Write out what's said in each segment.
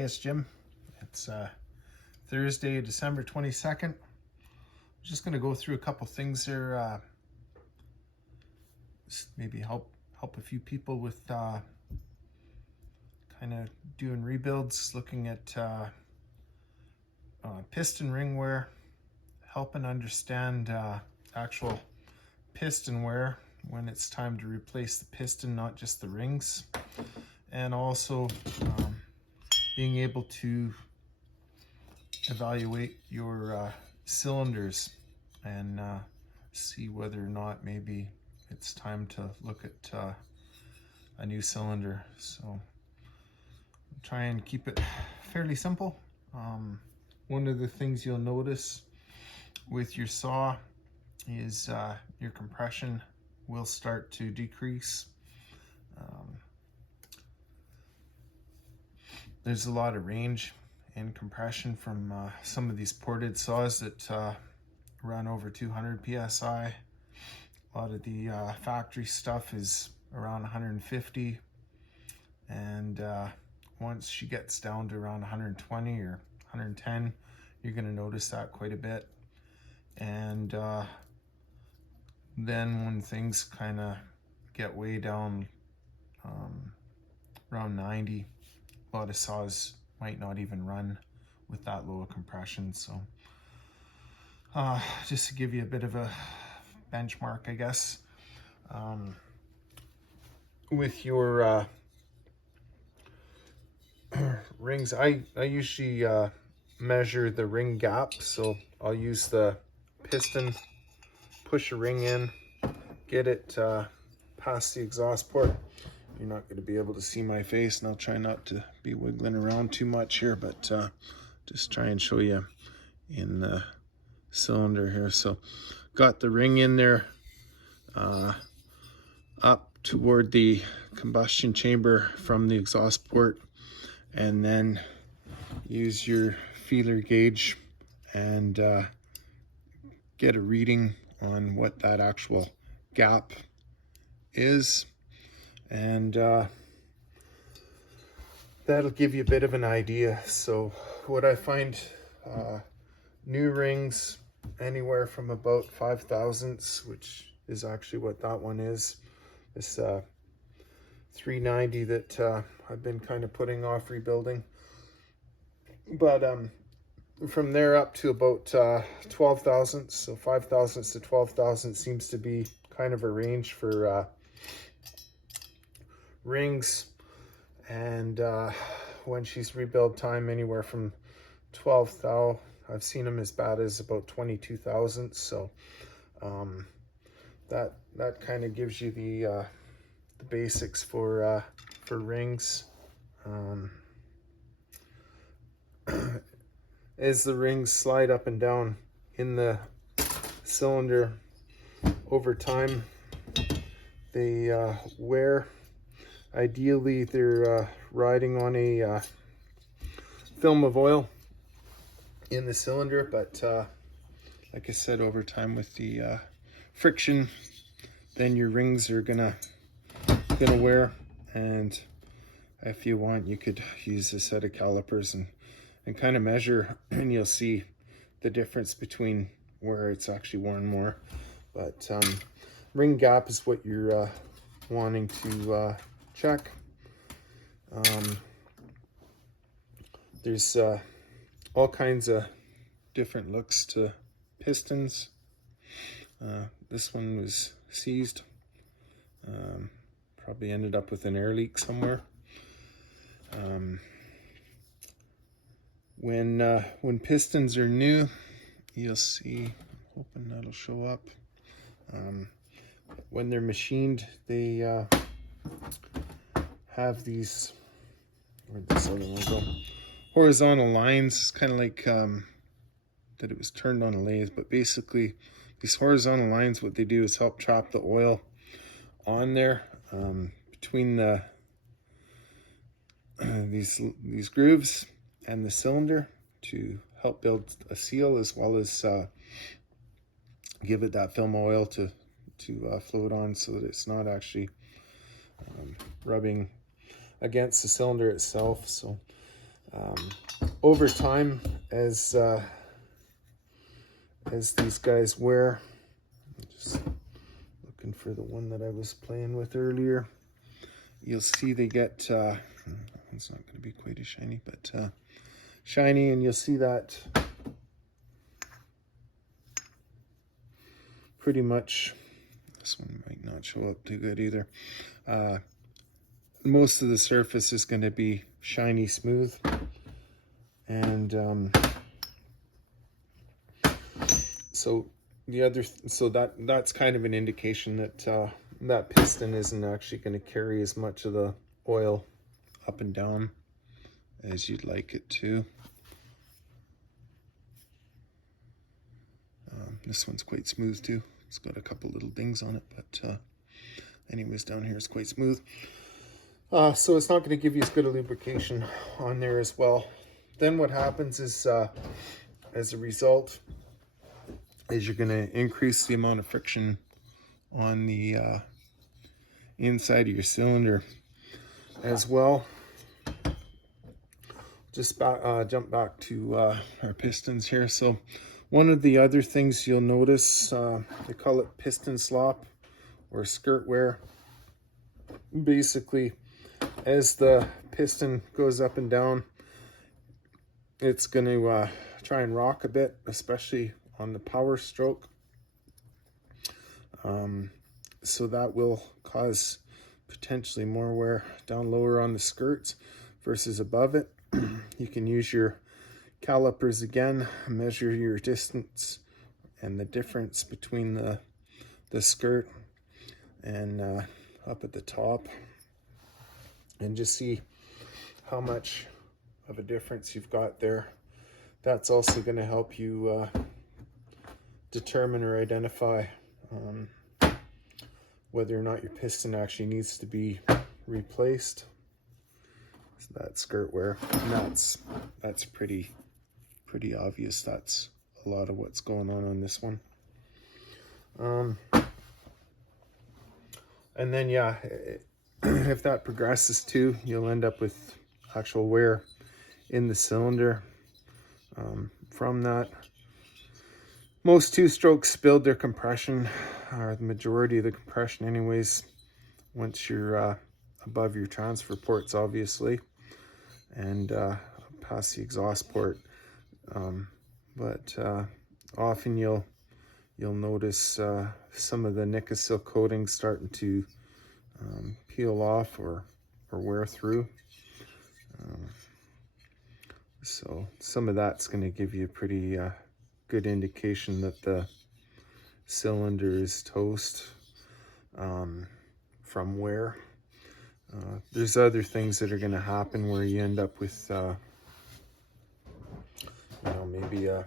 Hey, it's Jim. It's Thursday, December 22nd. I'm just going to go through a couple things there, just maybe help a few people with kind of doing rebuilds, looking at piston ring wear, helping understand actual piston wear when it's time to replace the piston, not just the rings, and also being able to evaluate your cylinders and see whether or not maybe it's time to look at a new cylinder. So try and keep it fairly simple. One of the things you'll notice with your saw is your compression will start to decrease. There's a lot of range and compression from some of these ported saws that run over 200 psi. A lot of the factory stuff is around 150, and once she gets down to around 120 or 110, you're going to notice that quite a bit. And then when things kind of get way down around 90, a lot of saws might not even run with that low of compression. So just to give you a bit of a benchmark, I guess, with your rings, I usually measure the ring gap. So I'll use the piston, push a ring in, get it past the exhaust port. You're not going to be able to see my face, and I'll try not to be wiggling around too much here, but just try and show you in the cylinder here. So got the ring in there up toward the combustion chamber from the exhaust port, and then use your feeler gauge and get a reading on what that actual gap is, and that'll give you a bit of an idea. So what I find, new rings anywhere from about 5 thousandths, which is actually what that one is, this 390 that I've been kind of putting off rebuilding, but from there up to about 12 thousandths, so 5 thousandths to 12 thousandths seems to be kind of a range for rings. And when she's rebuild time, anywhere from 12 thou, I've seen them as bad as about 22 thousandths. So that kind of gives you the basics for rings. As the rings slide up and down in the cylinder over time, they wear. Ideally, they're riding on a film of oil in the cylinder, but like I said, over time with the friction, then your rings are gonna wear. And if you want, you could use a set of calipers and kind of measure, and you'll see the difference between where it's actually worn more. But ring gap is what you're wanting to check. There's all kinds of different looks to pistons. This one was seized. Probably ended up with an air leak somewhere. When pistons are new, you'll see, hoping that'll show up. When they're machined, they have these, where'd this other one go? Horizontal lines, kind of like that it was turned on a lathe, but basically these horizontal lines, what they do is help trap the oil on there between the these grooves and the cylinder to help build a seal, as well as give it that film oil to float on, so that it's not actually rubbing against the cylinder itself. So Over time, as these guys wear, I'm just looking for the one that I was playing with earlier, you'll see they get, it's not going to be quite as shiny, but shiny, and you'll see that pretty much, this one might not show up too good either. Most of the surface is going to be shiny smooth, and so that's kind of an indication that that piston isn't actually going to carry as much of the oil up and down as you'd like it to. This one's quite smooth too. It's got a couple little dings on it, but anyways, down here is quite smooth. So it's not going to give you as good a lubrication on there as well. Then what happens is, as a result, is you're going to increase the amount of friction on the inside of your cylinder as well. Just jump back to our pistons here. So one of the other things you'll notice, they call it piston slop or skirt wear. Basically, as the piston goes up and down, it's going to try and rock a bit, especially on the power stroke. So that will cause potentially more wear down lower on the skirts versus above it. You can use your calipers again, measure your distance and the difference between the skirt and up at the top, and just see how much of a difference you've got there. That's also going to help you determine or identify whether or not your piston actually needs to be replaced. So that skirt wear, and that's pretty obvious. That's a lot of what's going on this one. And then yeah, if that progresses too, you'll end up with actual wear in the cylinder from that. Most two-strokes build their compression, or the majority of the compression anyways, once you're above your transfer ports, obviously, and past the exhaust port. But often you'll notice some of the Nicosil coating starting to peel off or wear through. So some of that's going to give you a pretty good indication that the cylinder is toast from wear. There's other things that are going to happen where you end up with maybe a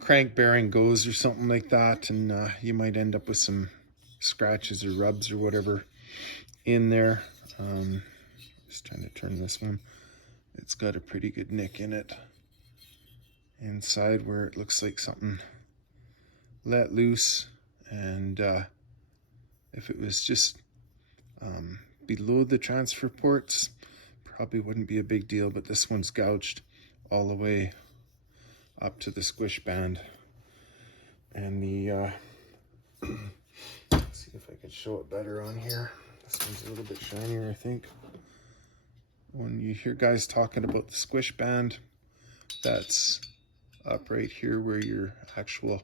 crank bearing goes or something like that, and you might end up with some scratches or rubs or whatever in there. Just trying to turn this one. It's got a pretty good nick in it inside where it looks like something let loose, and if it was just below the transfer ports, probably wouldn't be a big deal, but this one's gouged all the way up to the squish band. And the let's see if I can show it better on here. This one's a little bit shinier, I think. When you hear guys talking about the squish band, that's up right here where your actual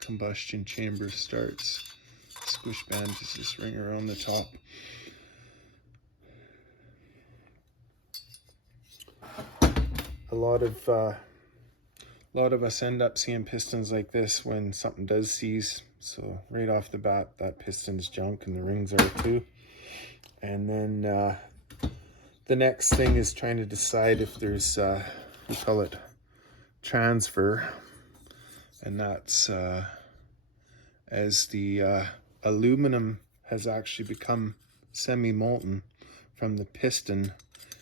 combustion chamber starts. Squish band is this ring around the top. A lot of us end up seeing pistons like this when something does seize. So right off the bat, that piston's junk and the rings are too. And then the next thing is trying to decide if there's, we call it transfer, and that's as the aluminum has actually become semi-molten from the piston,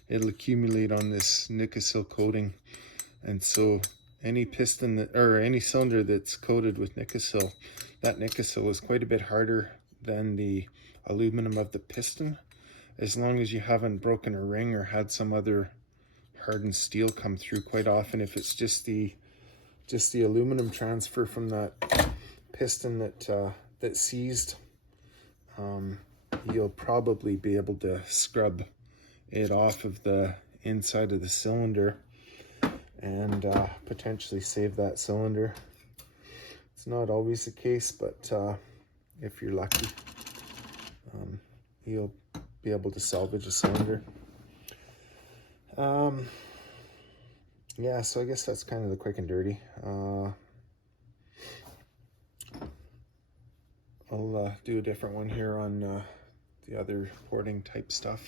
it'll accumulate on this Nicosil coating, and so any piston that, or any cylinder that's coated with Nicosil, that Nicosil is quite a bit harder than the aluminum of the piston, as long as you haven't broken a ring or had some other hardened steel come through quite often. If it's just the aluminum transfer from that piston that seized, you'll probably be able to scrub it off of the inside of the cylinder and potentially save that cylinder. It's not always the case, but if you're lucky, you'll be able to salvage a cylinder. Yeah, so I guess that's kind of the quick and dirty. I'll do a different one here on the other porting type stuff.